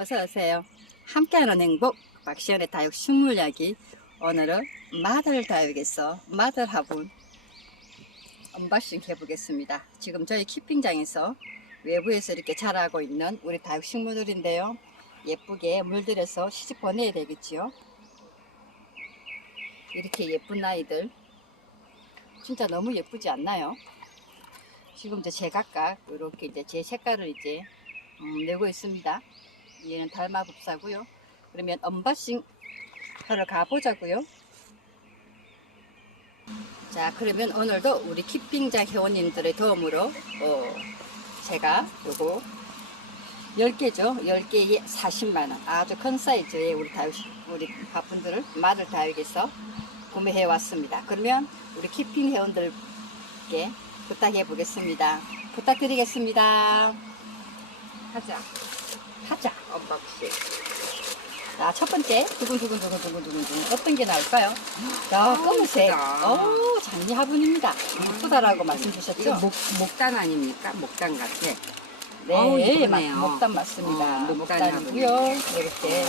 어서 오세요. 함께하는 행복 박시연의 다육 식물 이야기 오늘은 마들 다육에서 마들 화분 언박싱 해보겠습니다. 지금 저희 키핑장에서 외부에서 이렇게 자라고 있는 우리 다육 식물들인데요. 예쁘게 물들여서 시집 보내야 되겠지요. 이렇게 예쁜 아이들 진짜 너무 예쁘지 않나요? 지금 이제 제각각 이렇게 이제 제 색깔을 이제 음, 내고 있습니다. 얘는 달마급사고요. 그러면 언박싱 하러 가보자고요. 자, 그러면 오늘도 우리 키핑자 회원님들의 도움으로 어, 제가 요거 10개죠. 10개에 40만원. 아주 큰 사이즈의 우리 다육, 우리 화분들을 마들 다육에서 구매해 왔습니다. 그러면 우리 키핑 회원들께 부탁해 보겠습니다. 부탁드리겠습니다. 하자. 하자. 언박싱. 자, 첫 번째 두근두근두근두근두근 어떤 게 나올까요? 자, 검은색. 예쁘다. 오, 장미 화분입니다. 예쁘다라고 말씀 이거 주셨죠? 목, 목단 아닙니까? 목단 같아. 네, 어우, 마- 예쁘네요. 목단 맞습니다. 어, 목단 목단이고요. 이렇게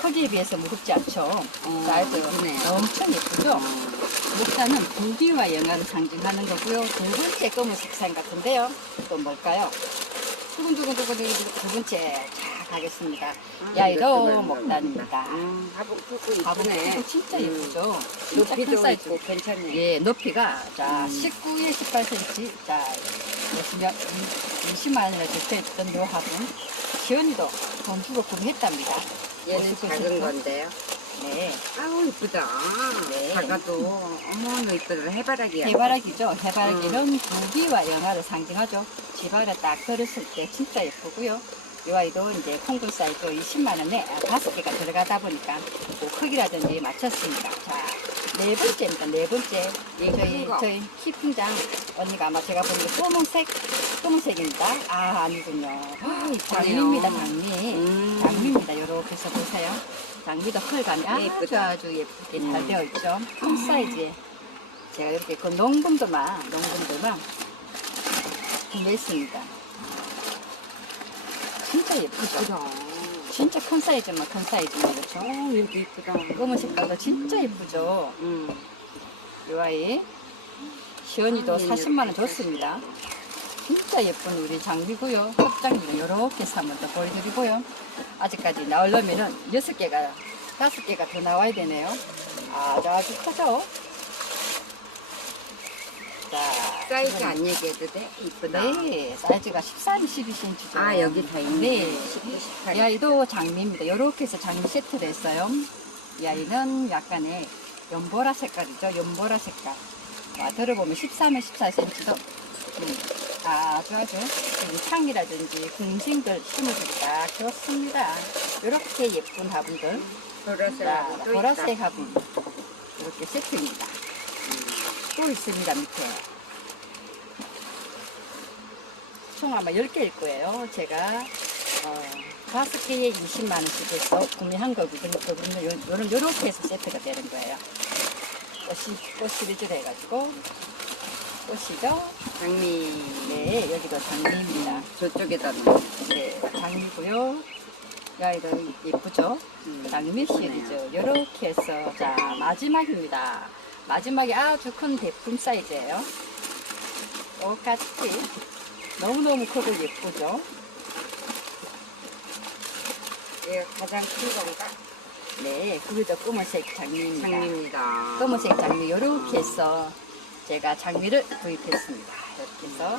크기에 비해서 무겁지 않죠? 어, 사이즈 예쁘네요. 엄청 예쁘죠? 어, 목단은 부귀와 영화를 상징하는 거고요. 두 번째 검은 색상 같은데요. 또 뭘까요? 두근두근두근두근 두 번째 자 가겠습니다. 아, 야이도 목단입니다. 음, 화분 크고 화분 이쁘네. 진짜 음, 예쁘죠? 진짜 큰 높이도 사이즈. 있고 괜찮네. 예, 높이가 자 음. 19에 18cm, 자 보시면 20만 원에 적혀있던 요 화분 시연이도 돈 주고 구매했답니다. 얘는 50%. 작은 건데요. 네, 아우 이쁘다. 네. 작아도 어머 너 이쁘다. 해바라기야. 해바라기죠. 해바라기는 음. 부귀와 영화를 상징하죠. 집안에 딱 걸었을 때 진짜 예쁘고요. 이 아이도 이제 콩글 사이즈 20만 원에 다섯 개가 들어가다 보니까 그 크기라든지 맞췄습니다. 자, 네 번째입니다. 네 번째. 이거 저희 큰 거. 저희 키풍장 언니가 아마 제가 보는 게 검은색 검은색입니다. 아 아니군요. 아. 장미입니다. 장미. 음. 장미입니다. 이렇게 해서 보세요. 장미도 컬감이 아주 예쁘다. 아주 예쁘게 잘 음. 되어 있죠. 큰 사이즈에 제가 이렇게 그 농분들만 농분들만 구매했습니다. 진짜 예쁘죠. 진짜 큰 사이즈만 큰 사이즈만 그렇죠. 어 이렇게 이쁘다. 검은 색깔도 진짜 예쁘죠. 음. 이 아이 시연이도 아, 예, 40만 원 예쁘다. 줬습니다. 진짜 예쁜 우리 장미고요. 협장미도 이렇게 해서 한번 더 보여드리고요. 아직까지 나오려면은 6개가, 5개가 더 나와야 되네요. 아주 아주 크죠? 자, 사이즈 안 얘기해도 돼? 이쁘다. 네, 사이즈가 13, 12cm죠. 아 여기 다 있네. 네. 19, 18. 이 아이도 장미입니다. 이렇게 해서 장미 세트를 했어요. 이 아이는 약간의 연보라 색깔이죠. 연보라 색깔. 와, 들어보면 13에 14cm도 아주 아주 창이라든지 궁싱들 심어주기 딱 좋습니다. 이렇게 예쁜 화분들. 자, 보라색. 또 보라색. 화분. 이렇게 세트입니다. 또 있습니다, 밑에. 총 아마 10개일 거예요. 제가, 어, 5개에 20만원씩 해서 구매한 요- 요런, 요렇게 해서 세트가 되는 거예요. 꽃이, 꽃 시리즈로 해가지고. 꽃이죠? 장미. 네, 여기도 장미입니다. 저쪽에다 놓. 네, 장미고요. 여기도 예쁘죠? 음, 장미 시리즈 이렇게 해서 자 마지막입니다. 마지막에 아주 큰 대품 사이즈예요. 똑같이 너무너무 크고 예쁘죠? 얘가 가장 큰 건가? 네, 그게도 검은색 장미입니다. 장미입니다. 검은색 장미 이렇게 해서 제가 장미를 구입했습니다. 이렇게 해서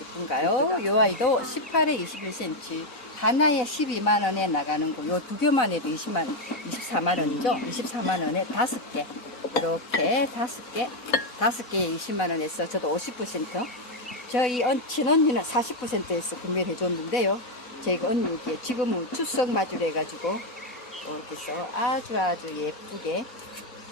예쁜가요? 요 아이도 18에 21cm 하나에 12만 원에 나가는 거. 요 두 개만 해도 20만 24만 원이죠? 24만 원에 다섯 개. 이렇게 다섯 개, 다섯 개에 20만 원에서 저도 50% 저희 언, 친언니는 40%에서 구매를 해줬는데요. 제가 언니께 지금은 추석 맞이를 해가지고 이렇게 해서 아주 아주 예쁘게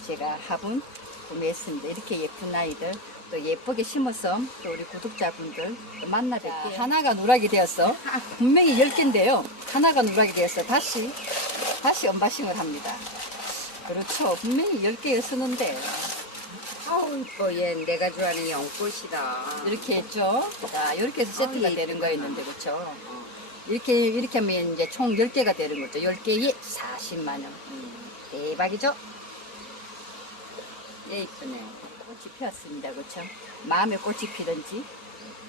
제가 화분 구매했습니다. 이렇게 예쁜 아이들 또 예쁘게 심어서 또 우리 구독자분들 또 만나 뵐게요. 하나가 누락이 되었어. 분명히 10개인데요. 하나가 누락이 되었어. 다시 다시 언바싱을 합니다. 그렇죠. 분명히 10개였었는데 아우 이뻐. 얘 내가 좋아하는 연꽃이다. 이렇게 했죠. 자, 이렇게 해서 세트가 아우, 되는 예쁘다. 거였는데 그렇죠. 어. 이렇게, 이렇게 하면 이제 총 10개가 되는 거죠. 10개에 40만원. 음. 대박이죠? 얘 이쁘네. 꽃이 피었습니다. 그렇죠? 마음의 꽃이 피든지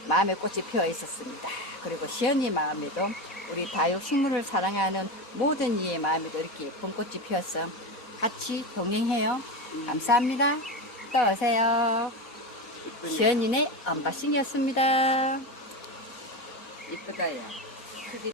마음의 꽃이 피어 있었습니다. 그리고 시연이 마음에도 우리 다육 식물을 사랑하는 모든 이의 마음에도 이렇게 예쁜 꽃이 피었어. 같이 동행해요. 감사합니다. 또 오세요. 시연이네 언박싱이었습니다. 이쁘다, 야.